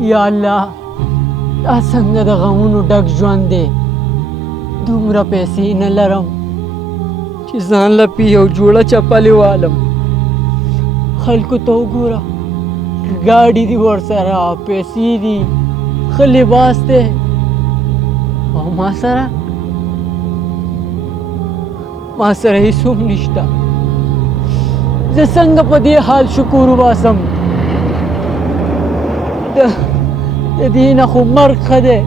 یا الله دا څنګه د غمونو ډک ژوند دی دومره پیسې نه لرم چې ځان له پې یو جوړه چپلې والم خلکو ته وګوره ګاډي دي ورسره پیسې دي ښه لباس دی او ما سره هیڅ هم نشته زه څنګه په دې حال شکر وباسم د دې نه خو مرګ ښه دی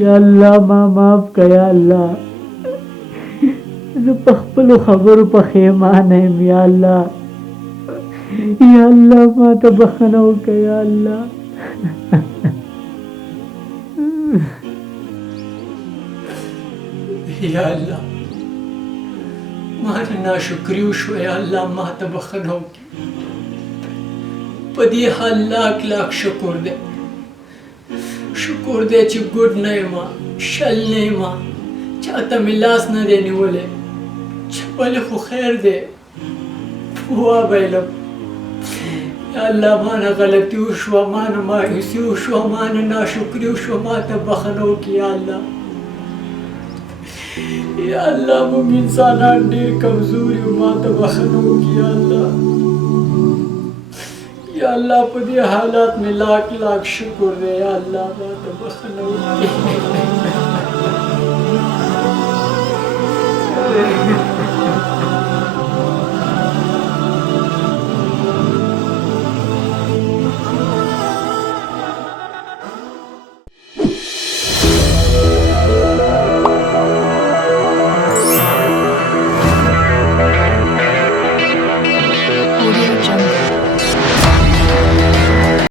یا الله ما معاف کړه یا الله زه په خپلو خبرو پښیمانه یم یا الله یا الله ما ته بخښنه وکړه یا الله یا الله ما نه ناشکري وشوه یا الله ما ته بخښنه وکړه په دې حال لاک شکر دی شکر دی چې ګوډ نه یم شل نه یم چاته مې لاس نه دی نیولی چپلې خو خیر دی وابایلم یا الله ما نه غلطي وشوه ما نه مایوسي وشوه ما نه ناشکري وشوه ما ته بخښنه وکړي یا الله یا الله موږ انسانان ډېر کمزور یو ما ته بخښنه وکړي یا الله یا الله په دې حالات مې لاک شکر دی یا الله ما ته بخښنه وکړي